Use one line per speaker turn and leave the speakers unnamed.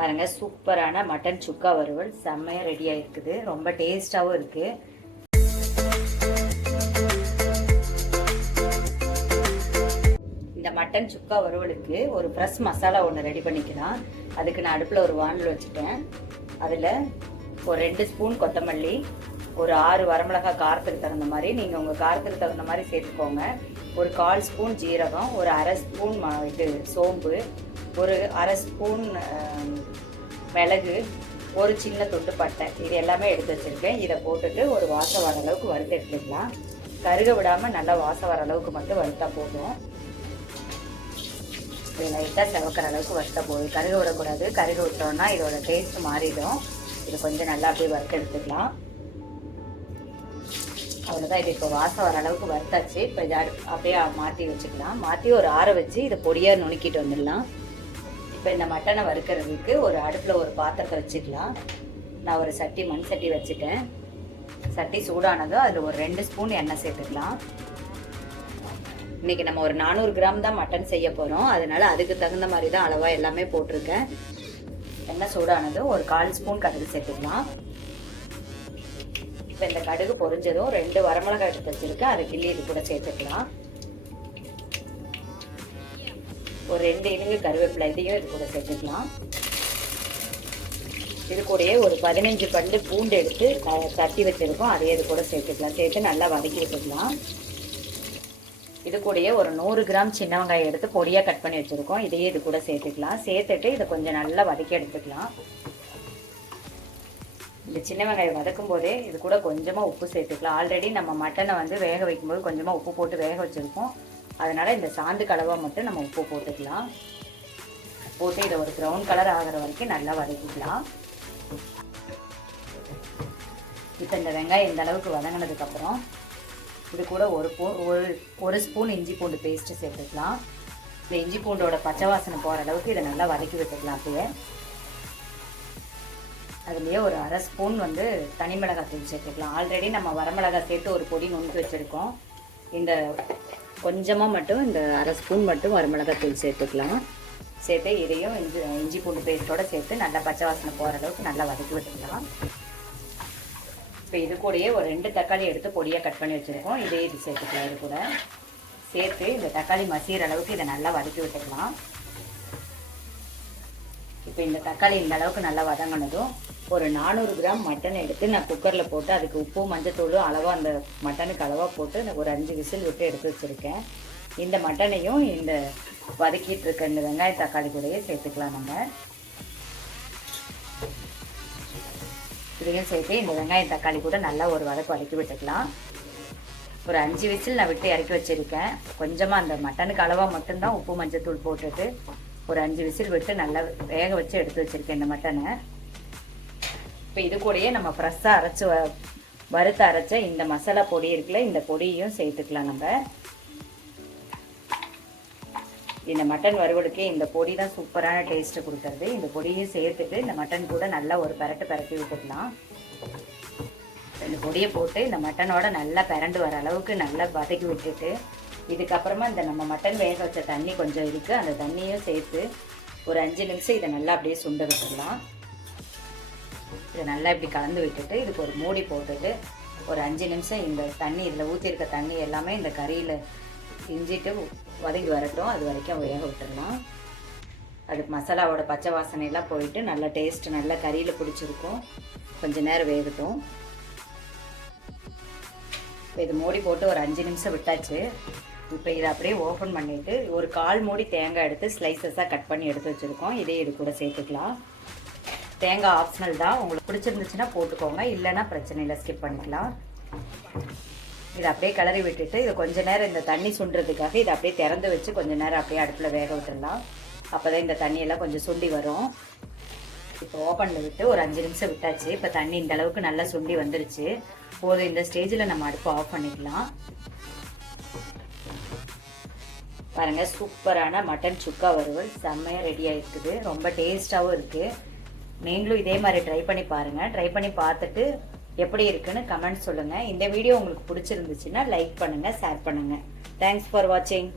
பாருங்கள் சூப்பரான மட்டன் சுக்கா வறுவல். செம்மையாக ரெடியாக இருக்குது ரொம்ப டேஸ்ட்டாகவும் இருக்குது இந்த மட்டன் சுக்கா வறுவலுக்கு ஒரு ஃப்ரெஷ் மசாலா ஒன்று ரெடி பண்ணிக்கலாம். அதுக்கு நான் அடுப்பில் ஒரு வானல் வச்சுட்டேன். அதில் ஒரு ரெண்டு ஸ்பூன் கொத்தமல்லி ஒரு ஆறு வரமிளகாய் காரத்துக்கு தகுந்த மாதிரி நீங்கள் உங்கள் காரத்துக்கு தகுந்த மாதிரி சேர்த்துக்கோங்க. ஒரு கால் ஸ்பூன் ஜீரகம் ஒரு அரை ஸ்பூன் இது சோம்பு ஒரு அரை ஸ்பூன் மிளகு ஒரு சின்ன தொட்டு பட்டை. இது எல்லாமே எடுத்து வச்சுருக்கேன். இதை போட்டுட்டு ஒரு வாசம் வர அளவுக்கு வறுத்து எடுத்துக்கலாம். கருக விடாமல் நல்லா வாசம் வர அளவுக்கு மட்டும் வறுத்தா போதும். இது லைட்டாக செவக்கிற அளவுக்கு வறுத்தா போதும். கருக விடக்கூடாது. கருக விட்டோம்னா இதோட டேஸ்ட் மாறிடும். இது கொஞ்சம் நல்லா அப்படியே வறுத்து எடுத்துக்கலாம். அவ்வளோதான் இது இப்போ வாசம் வர அளவுக்கு வறுத்தாச்சு. இப்போ அப்படியே மாற்றி வச்சுக்கலாம். மாற்றி ஒரு ஆற வச்சு இதை பொடியாக நுணுக்கிட்டு வந்துடலாம். இப்போ இந்த மட்டனை வறுக்கிறதுக்கு ஒரு அடுப்பில் ஒரு பாத்திரத்தை வச்சுக்கலாம். நான் ஒரு சட்டி மண் சட்டி வச்சுட்டேன். சட்டி சூடானதும் அதில் ஒரு ரெண்டு ஸ்பூன் எண்ணெய் சேர்த்துக்கலாம். இன்றைக்கி நம்ம ஒரு நானூறு கிராம் தான் மட்டன் செய்ய போகிறோம் அதனால அதுக்கு தகுந்த மாதிரி தான் அளவாக எல்லாமே போட்டிருக்கேன். எண்ணெய் சூடானதும் ஒரு கால் ஸ்பூன் கடுகு சேர்த்துக்கலாம். இப்போ இந்த கடுகு பொரிஞ்சதும் ரெண்டு வரமிளகாய் எடுத்து வச்சிருக்கேன். அதை கிள்ளி இது கூட சேர்த்துக்கலாம். ஒரு ரெண்டு இனுங்கு கருவேப்பிலை இதையும் இது கூட சேர்த்துக்கலாம். இது கூடயே ஒரு பதினஞ்சு பண்டு பூண்டு எடுத்து தட்டி வச்சிருக்கோம். அதையே இது கூட சேர்த்துக்கலாம். சேர்த்து நல்லா வதக்கி விட்டுக்கலாம். இது கூடயே ஒரு நூறு கிராம் சின்ன வெங்காயம் எடுத்து பொடியாக கட் பண்ணி வச்சுருக்கோம். இதையே இது கூட சேர்த்துக்கலாம். சேர்த்துட்டு இதை கொஞ்சம் நல்லா வதக்கி எடுத்துக்கலாம். இந்த சின்ன வெங்காயம் வதக்கும் போதே இது கூட கொஞ்சமாக உப்பு சேர்த்துக்கலாம். ஆல்ரெடி நம்ம மட்டனை வந்து வேக வைக்கும்போது கொஞ்சமாக உப்பு போட்டு வேக வச்சுருக்கோம் அதனால் இந்த சாந்து கலவை மட்டும் நம்ம உப்பு போட்டுக்கலாம். போட்டு இதை ஒரு ப்ரௌன் கலர் ஆகிற வரைக்கும் நல்லா வதக்கிக்கலாம். இப்போ இந்த வெங்காயம் இந்த அளவுக்கு வதங்கினதுக்கப்புறம் இது கூட ஒரு பூ ஒரு ஒரு ஸ்பூன் இஞ்சி பூண்டு பேஸ்ட்டு சேர்த்துக்கலாம். இந்த இஞ்சி பூண்டோட பச்சை வாசனை போகிற அளவுக்கு இதை நல்லா வதக்கி விட்டுக்கலாம் அப்படியே. அதுலேயே ஒரு அரை ஸ்பூன் வந்து தனி மிளகாய் தூள் சேர்த்துக்கலாம். ஆல்ரெடி நம்ம வரமிளகாய் சேர்த்து ஒரு பொடி நுணுக்கி வச்சுருக்கோம். இந்த கொஞ்சமாக மட்டும் இந்த அரை ஸ்பூன் மட்டும் வரமிளகாத்தூள் சேர்த்துக்கலாம். சேர்த்து இதையும் இஞ்சி இஞ்சி பூண்டு பேஸ்ட்டோடு சேர்த்து நல்லா பச்சை வாசனை போகிற அளவுக்கு நல்லா வதக்கி விட்டுக்கலாம். இப்போ இது கூடயே ஒரு ரெண்டு தக்காளி எடுத்து பொடியாக கட் பண்ணி வச்சுருக்கோம். இதே இது சேர்த்துக்கலாம் இது கூட. சேர்த்து இந்த தக்காளி மசிகிற அளவுக்கு இதை நல்லா வதக்கி விட்டுக்கலாம். இப்போ இந்த தக்காளி இந்த அளவுக்கு நல்லா வதங்கினதும் ஒரு நானூறு கிராம் மட்டன் எடுத்து நான் குக்கரில் போட்டு அதுக்கு உப்பு மஞ்சத்தூளும் அளவாக அந்த மட்டனுக்கு அளவாக போட்டு நான் ஒரு அஞ்சு விசில் விட்டு எடுத்து வச்சுருக்கேன். இந்த மட்டனையும் இந்த வதக்கிட்டு இருக்க இந்த வெங்காய தக்காளி கூடயே சேர்த்துக்கலாம் நம்ம. இதையும் சேர்த்து இந்த வெங்காயம் தக்காளி கூட நல்லா ஒரு வதக்கு வதக்கி விட்டுக்கலாம். ஒரு அஞ்சு விசில் நான் விட்டு இறக்கி வச்சுருக்கேன். கொஞ்சமாக அந்த மட்டனுக்கு அளவாக மட்டும்தான் உப்பு மஞ்சத்தூள் போட்டுட்டு ஒரு அஞ்சு விசில் விட்டு நல்லா வேக வச்சு எடுத்து வச்சிருக்கேன் இந்த மட்டனை இப்போ இது கூடயே நம்ம ஃப்ரெஷ்ஷாக அரைச்சி வ- வறுத்து அரைச்ச இந்த மசாலா பொடி இருக்குல்ல இந்த பொடியும் சேர்த்துக்கலாம் நம்ம. இந்த மட்டன் வறுவலுக்கே இந்த பொடி தான் சூப்பரான டேஸ்ட்டு கொடுக்கறது. இந்த பொடியும் சேர்த்துட்டு இந்த மட்டன் கூட நல்லா ஒரு பரட்டு பரட்டி விட்டுக்கலாம். இந்த பொடியை போட்டு இந்த மட்டனோட நல்லா பரண்டு வர அளவுக்கு நல்லா வதக்கி விட்டுட்டு இதுக்கப்புறமா இந்த நம்ம மட்டன் வேக வச்ச தண்ணி கொஞ்சம் இருக்குது அந்த தண்ணியும் சேர்த்து ஒரு அஞ்சு நிமிஷம் இதை நல்லா அப்படியே சுண்ட விட்டுடலாம். இதை நல்லா இப்படி கலந்து விட்டுட்டு இதுக்கு ஒரு மூடி போட்டுட்டு ஒரு அஞ்சு நிமிஷம் இந்த தண்ணி இதில் ஊற்றிருக்க தண்ணி எல்லாமே இந்த கறியில் இஞ்சிட்டு வதங்கி வரட்டும். அது வரைக்கும் வேக விட்டுடலாம் அது மசாலாவோட பச்சை வாசனையெல்லாம் போயிட்டு நல்லா டேஸ்ட் நல்லா கறியில் பிடிச்சிருக்கும். கொஞ்ச நேரம் வேகட்டும். இப்போ இது மூடி போட்டு ஒரு அஞ்சு நிமிஷம் விட்டாச்சு. இப்போ இதை அப்படியே ஓப்பன் பண்ணிவிட்டு ஒரு கால் மூடி தேங்காய் எடுத்து ஸ்லைசஸாக கட் பண்ணி எடுத்து வச்சுருக்கோம். இதே இது கூட சேர்த்துக்கலாம். தேங்காய் ஆப்ஷனல் தான். உங்களுக்கு பிடிச்சிருந்துச்சுன்னா போட்டுக்கோங்க. இல்லைன்னா பிரச்சனை இல்லை. ஸ்கிப் பண்ணிக்கலாம். இதை அப்படியே கிளறி விட்டுட்டு இது கொஞ்ச நேரம் இந்த தண்ணி சுண்டுறதுக்காக இதை அப்படியே திறந்து வச்சு கொஞ்ச நேரம் அப்படியே அடுப்பில் வேக விட்டுடலாம் அப்போ தான் இந்த தண்ணியெல்லாம் கொஞ்சம் சுண்டி வரும். இப்போ ஓப்பனில் விட்டு ஒரு அஞ்சு நிமிஷம் விட்டாச்சு. இப்போ தண்ணி இந்த அளவுக்கு நல்லா சுண்டி வந்துருச்சு. போதும் இந்த ஸ்டேஜில் நம்ம அடுப்பு ஆஃப் பண்ணிக்கலாம். பாருங்கள் சூப்பரான மட்டன் சுக்கா வறுவல். செம்மையாக ரெடி ஆகிருக்குது ரொம்ப டேஸ்ட்டாகவும் இருக்குது நீங்களும் இதே மாதிரி ட்ரை பண்ணி பாருங்கள் ட்ரை பண்ணி பார்த்துட்டு எப்படி இருக்குன்னு கமெண்ட் சொல்லுங்கள் இந்த வீடியோ உங்களுக்கு பிடிச்சிருந்துச்சுன்னா லைக் பண்ணுங்கள் ஷேர் பண்ணுங்கள் தேங்க்ஸ் ஃபார் வாட்சிங்